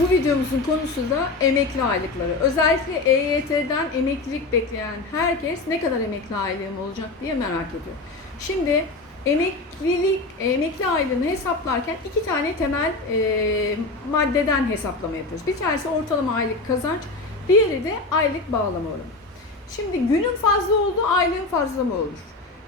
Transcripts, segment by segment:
Bu videomuzun konusu da emekli aylıkları. Özellikle EYT'den emeklilik bekleyen herkes ne kadar emekli aylığım olacak diye merak ediyor. Şimdi emeklilik, emekli aylığını hesaplarken iki tane temel e, maddeden hesaplama yapıyoruz. Bir tanesi ortalama aylık kazanç, diğeri de aylık bağlama oranı. Şimdi günün fazla olduğu aylığın fazla mı olur?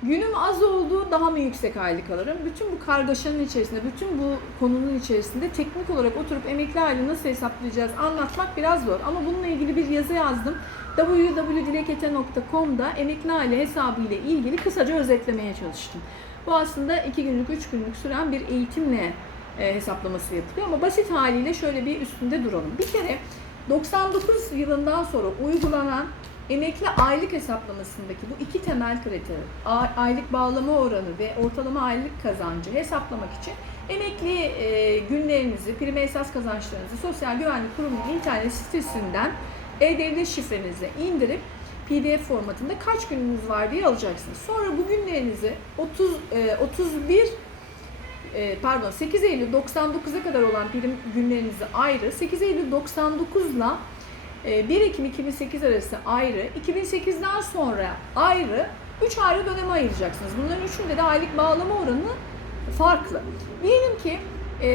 Günüm az olduğu daha mı yüksek aylık alırım? Bütün bu kargaşanın içerisinde, bütün bu konunun içerisinde teknik olarak oturup emekli aylığı nasıl hesaplayacağız anlatmak biraz zor. Ama bununla ilgili bir yazı yazdım. www.dilekete.com'da emekli aile hesabı ile ilgili kısaca özetlemeye çalıştım. Bu aslında 2 günlük, 3 günlük süren bir eğitimle e, hesaplaması yapılıyor. Ama basit haliyle şöyle bir üstünde duralım. Bir kere 99 yılından sonra uygulanan emekli aylık hesaplamasındaki bu iki temel kriter, aylık bağlama oranı ve ortalama aylık kazancı hesaplamak için emekli e, günlerinizi, prim esas kazançlarınızı Sosyal Güvenlik Kurumu'nun internet sitesinden e-devlet şifrenizi indirip PDF formatında kaç gününüz var diye alacaksınız. Sonra bu günlerinizi 30 e, 31 e, pardon 8 Eylül 99'a kadar olan prim günlerinizi ayrı, 8 Eylül 99 ile e, 1 Ekim 2008 arası ayrı, 2008'den sonra ayrı 3 ayrı döneme ayıracaksınız. Bunların üçünde de aylık bağlama oranı farklı. Diyelim ki e,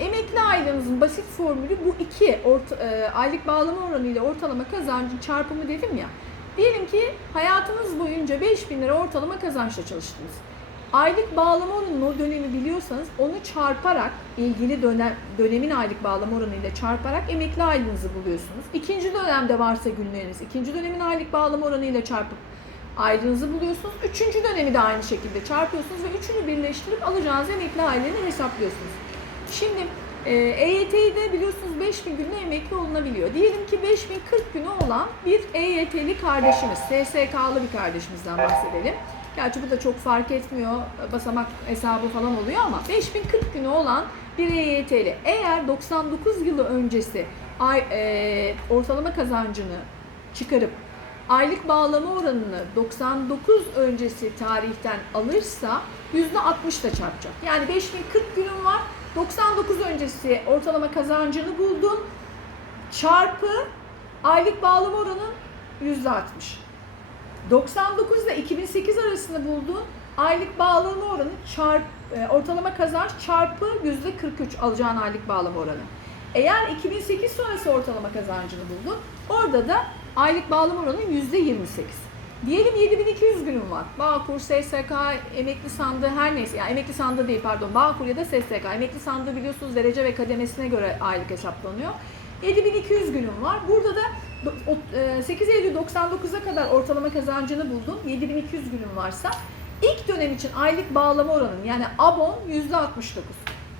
emekli aylığınızın basit formülü bu iki orta, e, aylık bağlama oranı ile ortalama kazancın çarpımı dedim ya. Diyelim ki hayatınız boyunca 5000 lira ortalama kazançla çalıştınız. Aylık bağlama oranının o dönemi biliyorsanız onu çarparak ilgili dönem, dönemin aylık bağlama oranı ile çarparak emekli aylığınızı buluyorsunuz. İkinci dönemde varsa günleriniz ikinci dönemin aylık bağlama oranı ile çarpıp aylığınızı buluyorsunuz. Üçüncü dönemi de aynı şekilde çarpıyorsunuz ve üçünü birleştirip alacağınız emekli aylığını hesaplıyorsunuz. Şimdi e, EYT'yi de biliyorsunuz 5000 günde emekli olunabiliyor. Diyelim ki 5040 günü olan bir EYT'li kardeşimiz, SSK'lı bir kardeşimizden bahsedelim. Gerçi bu da çok fark etmiyor, basamak hesabı falan oluyor ama 5040 günü olan bir EYT'li eğer 99 yılı öncesi ay, e, ortalama kazancını çıkarıp aylık bağlama oranını 99 öncesi tarihten alırsa %60 da çarpacak. Yani 5040 günün var. 99 öncesi ortalama kazancını buldun. Çarpı aylık bağlama oranın %60. 99 ile 2008 arasında bulduğun aylık bağlama oranı çarp e, ortalama kazanç çarpı %43 alacağın aylık bağlama oranı. Eğer 2008 sonrası ortalama kazancını buldun, orada da aylık bağlama oranı %28. Diyelim 7200 günün var. Bağkur, SSK, emekli sandığı her neyse. Yani emekli sandığı değil pardon. Bağkur ya da SSK. Emekli sandığı biliyorsunuz derece ve kademesine göre aylık hesaplanıyor. 7200 günün var. Burada da do- o- e, 8 Eylül 99'a kadar ortalama kazancını buldun. 7200 günün varsa ilk dönem için aylık bağlama oranın yani ABON %69.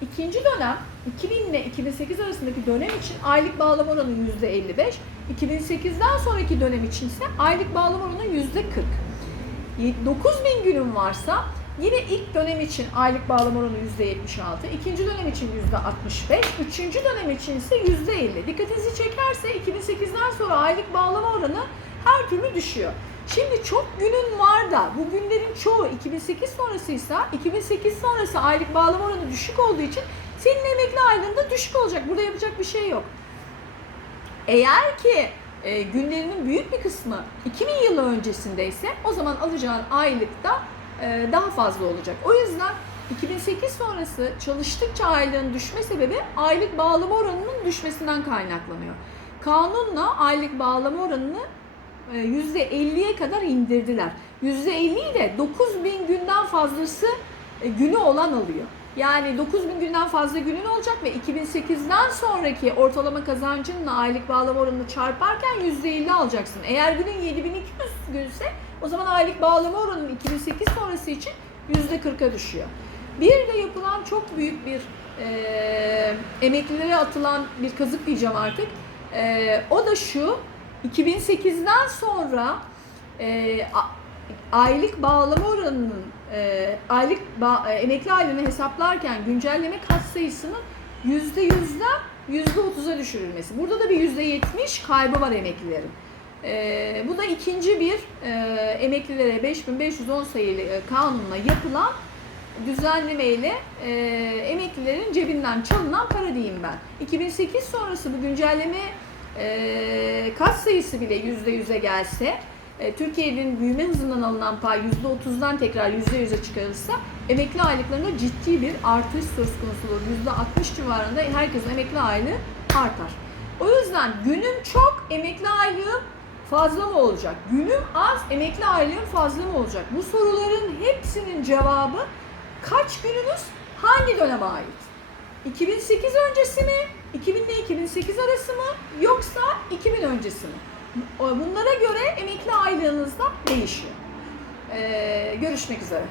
İkinci dönem 2000 ile 2008 arasındaki dönem için aylık bağlama oranı %55. 2008'den sonraki dönem için ise aylık bağlama oranı %40. 9000 günün varsa yine ilk dönem için aylık bağlama oranı %76, ikinci dönem için %65, üçüncü dönem için ise %50. Dikkatinizi çekerse 2008'den sonra aylık bağlama oranı her türlü düşüyor. Şimdi çok günün var da bu günlerin çoğu 2008 sonrasıysa 2008 sonrası aylık bağlama oranı düşük olduğu için senin emekli aylığında düşük olacak. Burada yapacak bir şey yok. Eğer ki e, günlerinin büyük bir kısmı 2000 yılı öncesindeyse o zaman alacağın aylık da e, daha fazla olacak. O yüzden 2008 sonrası çalıştıkça aylığın düşme sebebi aylık bağlama oranının düşmesinden kaynaklanıyor. Kanunla aylık bağlama oranını e, %50'ye kadar indirdiler. %50'yi de 9000 günden fazlası e, günü olan alıyor. Yani 9000 günden fazla günün olacak ve 2008'den sonraki ortalama kazancınla aylık bağlama oranını çarparken %50 alacaksın. Eğer günün 7200 günse o zaman aylık bağlama oranının 2008 sonrası için %40'a düşüyor. Bir de yapılan çok büyük bir e, emeklilere atılan bir kazık diyeceğim artık. E, o da şu, 2008'den sonra e, aylık bağlama oranının e, aylık ba- emekli aylığını hesaplarken güncelleme katsayısının %100'den %30'a düşürülmesi. Burada da bir %70 kaybı var emeklilerin. E, bu da ikinci bir e, emeklilere 5510 sayılı e, kanunla yapılan düzenlemeyle e, emeklilerin cebinden çalınan para diyeyim ben. 2008 sonrası bu güncelleme e, kat sayısı bile %100'e gelse, e, Türkiye'nin büyüme hızından alınan pay %30'dan tekrar %100'e çıkarılsa emekli aylıklarında ciddi bir artış söz konusu olur. %60 civarında herkesin emekli aylığı artar. O yüzden günüm çok emekli aylığım fazla mı olacak? Günüm az emekli aylığım fazla mı olacak? Bu soruların hepsinin cevabı kaç gününüz hangi döneme ait? 2008 öncesi mi? 2000 ile 2008 arası mı? Yoksa 2000 öncesi mi? Bunlara göre emekli aylığınız da değişiyor. Ee, görüşmek üzere.